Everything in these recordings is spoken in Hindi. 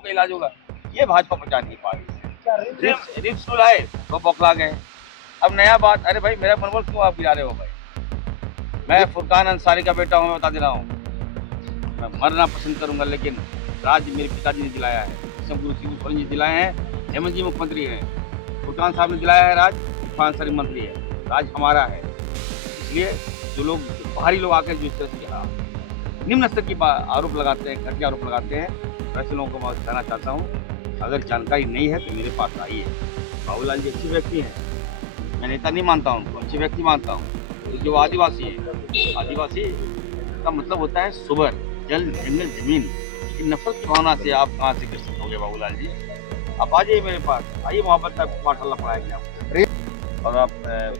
का इलाज होगा। ये भाजपा पचा नहीं पा रही है। रिप्स लाए तो बौखला गए। अब नया बात, अरे भाई मेरा मनोबल क्यों आप गिरा रहे हो भाई? मैं फुरकान अंसारी का बेटा हूँ, मैं बता दे रहा हूँ। मैं मरना पसंद करूंगा, लेकिन राज्य मेरे पिताजी ने दिलाया है, गुरु शिबू सोरेन जी दिलाए हैं, हेमंत जी मुख्यमंत्री हैं, फुरकान साहब ने दिलाया है राज, फुरकान अंसारी मंत्री है, राज हमारा है। इसलिए जो लोग बाहरी लोग आकर जो इस तरह से निम्न स्तर की आरोप लगाते हैं, घटिया आरोप लगाते हैं, वैसे लोगों को मैं कहना चाहता हूँ, अगर जानकारी नहीं है तो मेरे पास आइए। बाबूलाल जी अच्छे व्यक्ति हैं, मैं नेता नहीं मानता हूँ उनको, अच्छे व्यक्ति मानता हूँ। तो जो आदिवासी है, आदिवासी का मतलब होता है सुबर, जल, जंगल, जमीन। इन नफरत की भावना से आप कहाँ से ग्रसित हो गए बाबूलाल जी? आप आ जाइए मेरे पास, आइए, मोहब्बत का माशाल्लाह पढ़ाएंगे आपको। और आप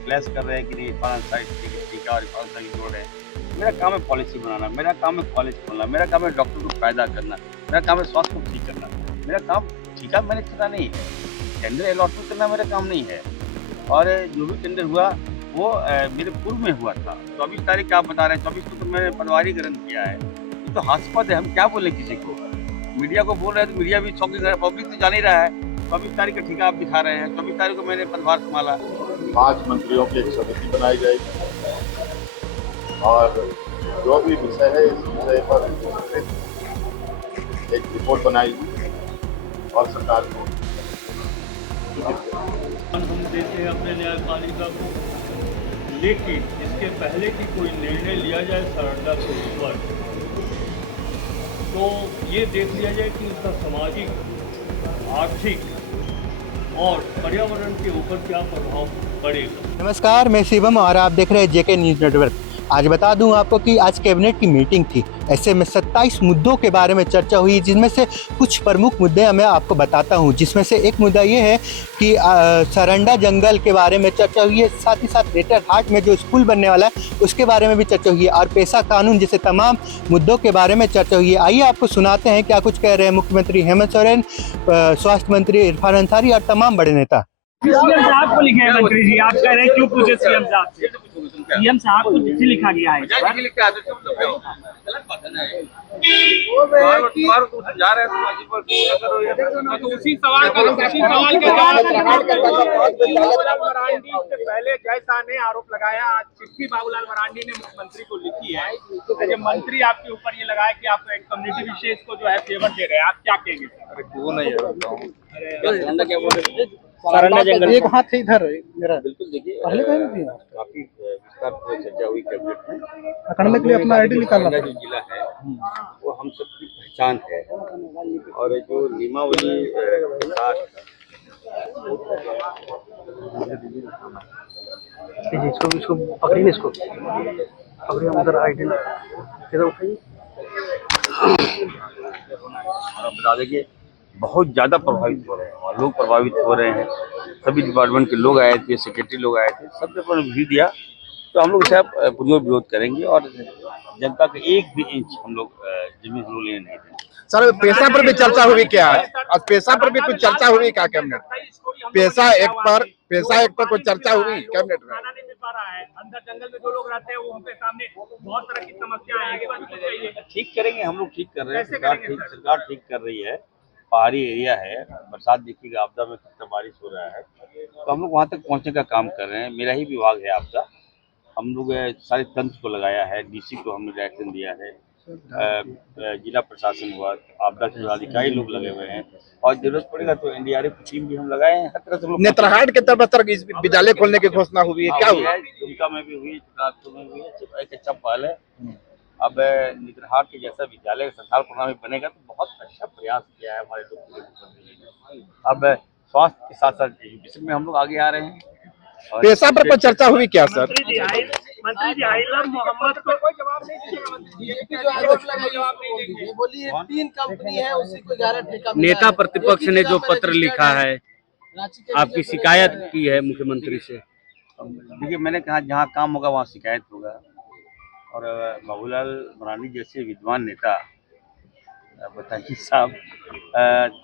फ्लैश कर रहे हैं कि नहीं इरफान अंसारी ठीक है और इरफान अंसारी जोड़ रहे हैं। मेरा काम है पॉलिसी बनाना, मेरा काम है कॉलेज खोलना, मेरा काम है डॉक्टर को पैदा करना, मेरा काम है स्वास्थ्य को ठीक करना। मेरा काम ठीका मैंने करना नहीं है, टेंडर अलॉटमेंट करना मेरा काम नहीं है। और जो भी टेंडर हुआ वो मेरे पूर्व में हुआ था। 24 तारीख का आप बता रहे हैं, 24 को तो मैंने पटवारीकरण किया है। ये तो हास्यास्पद है, हम क्या बोले किसी को? मीडिया को बोल रहे हैं तो मीडिया भी चौंक गया, पब्लिक तो जान ही रहा है। 24 तारीख का ठेका आप दिखा रहे हैं, 24 तारीख को मैंने पदभार संभाला। 5 मंत्रियों की एक समिति बनाई जाएगी और जो भी विषय है इस विषय पर एक रिपोर्ट बनाएगी और सरकार को हम देते हैं अपने न्यायपालिका को, लेकिन इसके पहले कि कोई निर्णय लिया जाए सरंडा के ऊपर, तो ये देख लिया जाए कि उसका सामाजिक, आर्थिक और पर्यावरण के ऊपर क्या प्रभाव पड़ेगा। नमस्कार, मैं शिवम और आप देख रहे हैं जेके न्यूज़ नेटवर्क। आज बता दूं आपको कि आज कैबिनेट की मीटिंग थी। ऐसे में 27 मुद्दों के बारे में चर्चा हुई, जिनमें से कुछ प्रमुख मुद्दे मैं आपको बताता हूं। जिसमें से एक मुद्दा ये है कि सरंडा जंगल के बारे में चर्चा हुई है, साथ ही साथ नेटर हाट में जो स्कूल बनने वाला है उसके बारे में भी चर्चा हुई है, और पेशा कानून जैसे तमाम मुद्दों के बारे में चर्चा हुई है। आइए आपको सुनाते हैं क्या कुछ कह रहे हैं मुख्यमंत्री हेमंत सोरेन, स्वास्थ्य मंत्री इरफान अंसारी और तमाम बड़े नेता। सीएम साहब को लिखे हैं मंत्री जी, आप कह रहे हैं क्यों पूछे सीएम साहब से? सीएम साहब को चिट्ठी लिखा गया है। उसी सवाल का पहले जैसा ने आरोप लगाया, आज चिट्ठी बाबूलाल मरांडी ने मुख्यमंत्री को लिखी है। जो मंत्री आपके ऊपर ये लगाया कि आप एक कम्युनिटी विशेष को जो है फेवर दे रहे हैं, आप क्या कहेंगे? अरे क्यों नहीं क्या बोल रहे? सरंडा जंगल एक हाथ है इधर मेरा। बिल्कुल, देखिए पहले कहीं नहीं थी। काफी विस्तार चर्चा हुई कैबिनेट में। पकड़ने के लिए अपना आईडी निकालना जो जिला है वो हम सबकी पहचान है, और जो नियमावली के साथ इसको पकड़िए, इसको पकड़िए, उधर आईडी इधर उठाइए। और बता दें कि बहुत ज़्यादा प्रभावित हो रहे हैं, और लोग प्रभावित हो रहे हैं। सभी डिपार्टमेंट के लोग आए थे, सेक्रेटरी लोग आए थे, सबने अपना व्यू दिया। तो हम लोग इसे पुरजोर विरोध करेंगे, और जनता का एक भी इंच हम लोग जमीन हम लोग लेने नहीं देंगे। सर पेशा पर भी चर्चा हुई क्या? और पेशा पर भी कुछ चर्चा हुई क्या कैबिनेट में? पेशा एक पर कुछ चर्चा हुई कैबिनेट में? खाना नहीं मिल पा रहा है, अंदर जंगल में जो लोग रहते हैं वो उनके सामने बहुत तरह की समस्याएं हैं। ठीक करेंगे, हम लोग ठीक कर रहे हैं, सरकार ठीक कर रही है। पहाड़ी एरिया है, बरसात देखिएगा, आपदा में कितना बारिश हो रहा है, तो हम लोग वहाँ तक पहुँचने का काम कर रहे हैं। मेरा ही विभाग है आपदा, हम लोग सारे तंत्र को लगाया है, डीसी को हमने डायरेक्शन दिया है, जिला प्रशासन हुआ, आपदा के अधिकारी लोग लगे हुए हैं, और जरूरत पड़ेगा तो एनडीआरएफ की टीम भी हम लगाए हैं। हर तरह से नेत्रहाट के तरफ विद्यालय खोलने की घोषणा हुई है, क्या हुआ? दुमका में भी हुई, चित्रापुर में हुई है, एक अच्छा पहल है। अब नेत्रहाट के जैसा विद्यालय सरकार प्रणाली में बनेगा तो बहुत अच्छा प्रयास किया है हमारे लोग। अब स्वास्थ्य के साथ साथ एजुकेशन में हम लोग आगे आ रहे हैं। पेशा पर चर्चा हुई क्या सर? मंत्री जी आइलम मोहम्मद को कोई जवाब नहीं बोलिए, 3 कंपनी है, उसी को 11 ठेका। नेता प्रतिपक्ष ने जो पत्र लिखा है, आपकी शिकायत की है मुख्यमंत्री से। देखिए, मैंने कहा जहाँ काम होगा वहाँ शिकायत होगा, और बाबूलाल मरांडी जैसे विद्वान नेता, बताइए साहब,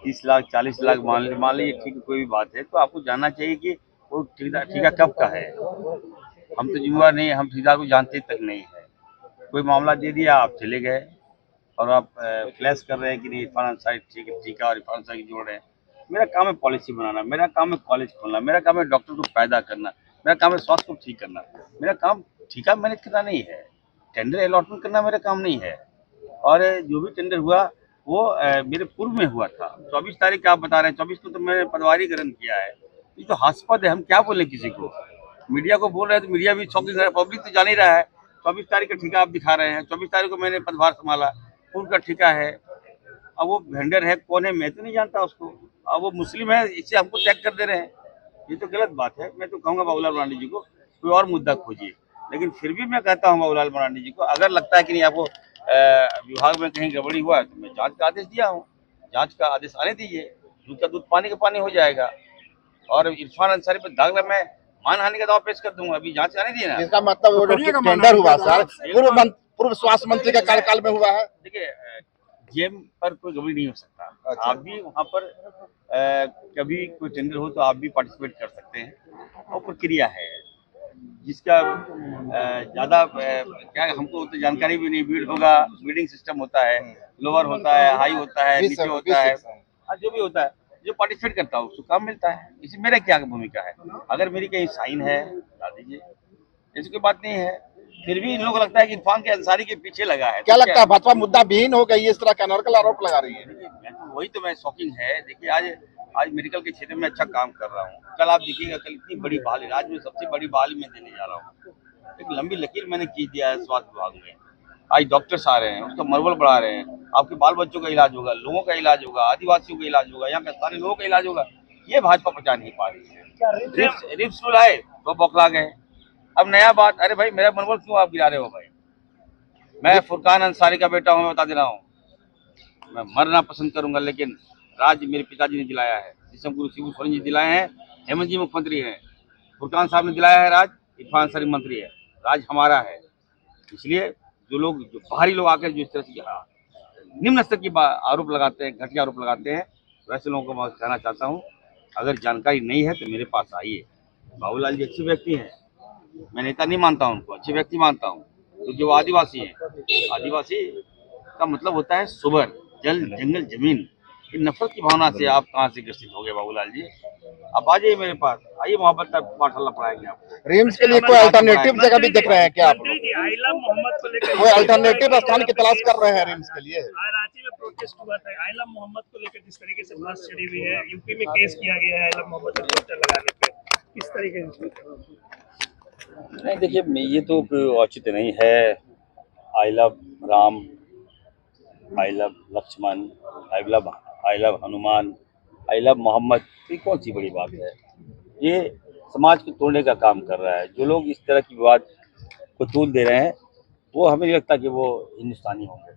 30 लाख 40 लाख मान लीजिए, ठीक है, कोई भी बात है, तो आपको जानना चाहिए कि वो ठेका कब का है। हम तो जिम्मेवार नहीं है, हम ठेकेदार को जानते तक नहीं है। कोई मामला दे दिया, आप चले गए, और आप फ्लैश कर रहे हैं कि नहीं इरफान अंसारी ठीक है और इरफान अंसारी जोड़ रहे हैं। मेरा काम है पॉलिसी बनाना, मेरा काम है कॉलेज खोलना, मेरा काम है डॉक्टर को पैदा करना, मेरा काम है स्वास्थ्य को ठीक करना। मेरा काम ठीका मैनेज करना नहीं है, टेंडर अलॉटमेंट करना मेरा काम नहीं है। और जो भी टेंडर हुआ वो मेरे पूर्व में हुआ था। 24 तारीख का आप बता रहे हैं, 24 को तो मैंने पदवारीकरण किया है। ये तो हास्यास्पद है, हम क्या बोले किसी को। मीडिया को बोल रहे हैं तो मीडिया भी शॉकिंग है, पब्लिक तो जान ही रहा है। 24 तारीख का ठेका आप दिखा रहे हैं, 24 तारीख को मैंने पदभार संभाला, पूर्व का ठेका है। अब वो वेंडर है, कौन है मैं तो नहीं जानता उसको। अब वो मुस्लिम है, इससे हमको टैग कर दे रहे हैं, ये तो गलत बात है। मैं तो कहूँगा बाबूलाल मरांडी जी को कोई और मुद्दा खोजिए। लेकिन फिर भी मैं कहता हूँ बाबूलाल मरांडी जी को, अगर लगता है कि नहीं आपको विभाग में कहीं गड़बड़ी हुआ है तो मैं जांच का आदेश दिया हूँ, जांच का आदेश आने दीजिए, दूध का दूध पानी का पानी हो जाएगा। और इरफान अंसारी पर दाग लगा, मैं मानहानि का दावा पेश कर दूंगा, अभी जांच आने दिए ना। इसका मतलब वो जो टेंडर हुआ सर पूर्व स्वास्थ्य मंत्री का कार्यकाल में हुआ है। देखिए जेम पर कोई गड़बड़ी नहीं हो सकता। अच्छा। आप भी वहाँ पर कभी कोई टेंडर हो तो आप भी पार्टिसिपेट कर सकते हैं, और प्रक्रिया है जिसका ज़्यादा क्या हमको तो जानकारी भी नहीं। बीड होगा, बीडिंग सिस्टम होता है, लोअर होता है, हाई होता है, नीचे होता है, जो भी होता है, जो पार्टिसिपेट करता है उसको काम मिलता है। इसमें मेरा क्या भूमिका है? अगर मेरी कहीं साइन है ला दीजिए, ऐसी कोई बात नहीं है। फिर भी इन लोगों को लगता है कि इरफान के अंसारी के पीछे लगा है। क्या लगता है भाजपा मुद्दा विहीन हो गई, इस तरह का अनर्गल आरोप लगा रही है? वही तो मैं शॉकिंग है। देखिए आज मेडिकल के क्षेत्र में अच्छा काम कर रहा हूँ, कल आप देखिएगा कल इतनी बड़ी बहाली, राज्य में सबसे बड़ी बहाली मैं देने जा रहा हूँ। एक लंबी लकीर मैंने खींच दिया है स्वास्थ्य विभाग में। आज डॉक्टर्स आ रहे हैं, उसका मनोबल बढ़ा रहे हैं, आपके बाल बच्चों का इलाज होगा, लोगों का इलाज होगा, आदिवासियों का इलाज होगा, यहाँ के स्थानीय लोगों का इलाज होगा। ये भाजपा पचा नहीं पा रही है। रिप्स रूल आए तो बौखला गए। अब नया बात, अरे भाई मेरा मनोबल क्यों आप गिरा रहे हो भाई? मैं फुरकान अंसारी का बेटा हूँ, मैं बता दे रहा हूँ। मैं मरना पसंद करूंगा, लेकिन राज्य मेरे पिताजी ने दिलाया है, जिसम गुरु शिबू सोरेन जी दिलाए हैं, हेमंत जी मुख्यमंत्री हैं, फुरकान साहब ने दिलाया है राज, इरफान अंसारी मंत्री है, राज हमारा है। इसलिए जो बाहरी लोग आकर जो इस तरह से निम्न स्तर की आरोप लगाते हैं, घटिया आरोप लगाते हैं, वैसे लोगों को मैं कहना चाहता हूँ, अगर जानकारी नहीं है तो मेरे पास आइए। बाबूलाल जी अच्छे व्यक्ति हैं, मैं नेता नहीं मानता हूँ उनको, अच्छे व्यक्ति मानता हूँ। तो जो आदिवासी हैं, आदिवासी का मतलब होता है सुबर, जल, जंगल, जमीन। इन नफरत की भावना से आप कहाँ से ग्रसित हो गए बाबूलाल जी? आप आ जाइए मेरे पास, आइए, मोहब्बत का पाठशाला पढ़ाएंगे आपको। रिम्स के लिए कोई अल्टरनेटिव जगह भी देख रहे हैं क्या आप लोग? आइला मोहम्मद को लेकर कोई अल्टरनेटिव स्थान की तलाश कर रहे हैं रिम्स के लिए? रांची में प्रोटेस्ट हुआ था, आइला मोहम्मद को लेकर जिस तरीके से बहस छिड़ी हुई है, यूपी में केस किया गया है आइला मोहम्मद को पोस्टर लगाने पे, किस तरीके से? नहीं देखिए, ये तो औचित नहीं है। I love Ram, I love Lakshman, I love Hanuman, I love Mohammad, ये कौन सी बड़ी बात है? ये समाज को तोड़ने का काम कर रहा है। जो लोग इस तरह की विवाद को तूल दे रहे हैं, वो हमें नहीं लगता कि वो हिंदुस्तानी होंगे,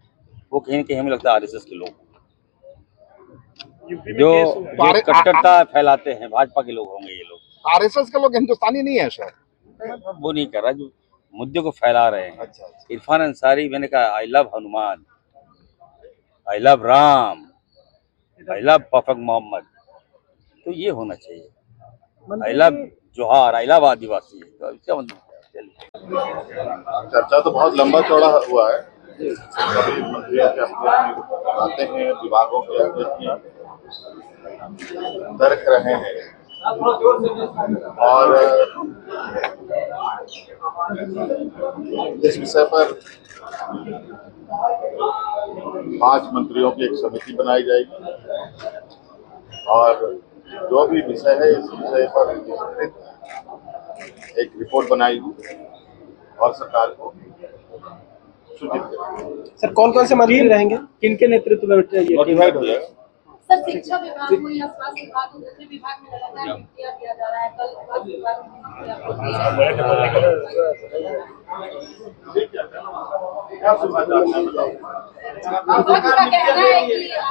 वो कहीं न कहीं हमें लगता है आरएसएस के लोग, जो कट्टरता फैलाते हैं, भाजपा के लोग होंगे ये लोग। आरएसएस के लोग हिंदुस्तानी नहीं है सर? वो नहीं कर रहा, जो मुद्दे को फैला रहे हैं। अच्छा। इरफान अंसारी, मैंने कहा I love Hanuman, I love Ram, I love perfect Mohammad, तो ये होना चाहिए। आई लव जोहार, आई लव आदिवासी, तो क्या मतलब? चर्चा तो बहुत लंबा चौड़ा हुआ है। सभी मंत्रियों के अपने आते हैं, विभागों के अपने तर्क रहे हैं, और इस विषय पर 5 मंत्रियों की एक समिति बनाई जाएगी, और जो भी विषय है इस विषय पर विस्तृत एक रिपोर्ट बनाएगी और सरकार को सूचित करेगी। सर कौन कौन से मंत्री रहेंगे, किनके नेतृत्व में नोटिफाइड हो जाएगा। सर शिक्षा विभाग हो या स्वास्थ्य विभाग हो, दूसरे विभाग में लगातार नियुक्तियां दिया जा रहा है, कल स्वास्थ्य विभाग में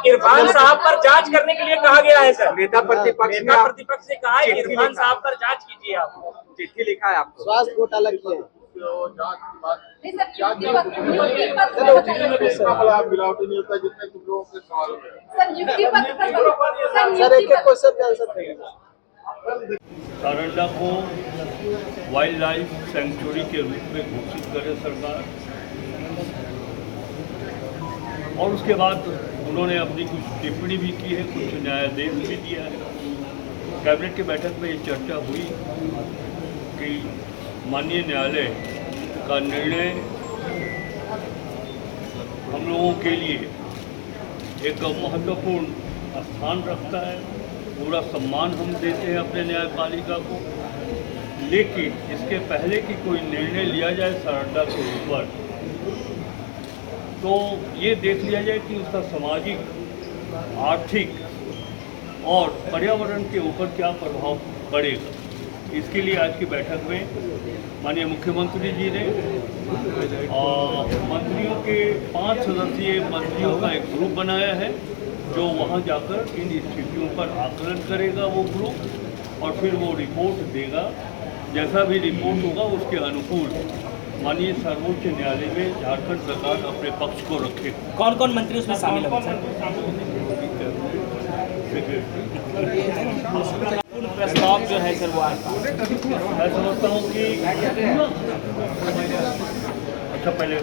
इरफान साहब पर जांच करने के लिए कहा गया है सर। नेता प्रतिपक्ष से कहा है कि इरफान साहब पर जांच कीजिए, आप चिट्ठी लिखा है आपको। स्वास्थ्य घोटाला किया है। मिलावटी नहीं होता जितने तुम लोगों के सवाल सर एक एक क्वेश्चन का आंसर करिए। सारंडा को वाइल्ड लाइफ सेंचुरी के रूप में घोषित करे सरकार, और उसके बाद उन्होंने अपनी कुछ टिप्पणी भी की है, कुछ न्यायादेश भी दिया है। कैबिनेट की बैठक में ये चर्चा हुई कि माननीय न्यायालय का निर्णय हम लोगों के लिए एक महत्वपूर्ण स्थान रखता है। पूरा सम्मान हम देते हैं अपने न्यायपालिका को, लेकिन इसके पहले कि कोई निर्णय लिया जाए सरलता के ऊपर, तो ये देख लिया जाए कि उसका सामाजिक, आर्थिक और पर्यावरण के ऊपर क्या प्रभाव पड़ेगा। इसके लिए आज की बैठक में माननीय मुख्यमंत्री जी ने मंत्रियों के 5 सदस्यीय मंत्रियों का एक ग्रुप बनाया है, जो वहां जाकर इन स्थितियों पर आकलन करेगा वो ग्रुप, और फिर वो रिपोर्ट देगा। जैसा भी रिपोर्ट होगा उसके अनुकूल माननीय सर्वोच्च न्यायालय में झारखंड सरकार अपने पक्ष को रखेगा। कौन कौन मंत्री उसमें शामिल होंगे सर? प्रस्ताव जो है सर वो मैं समझता हूँ कि अच्छा पहले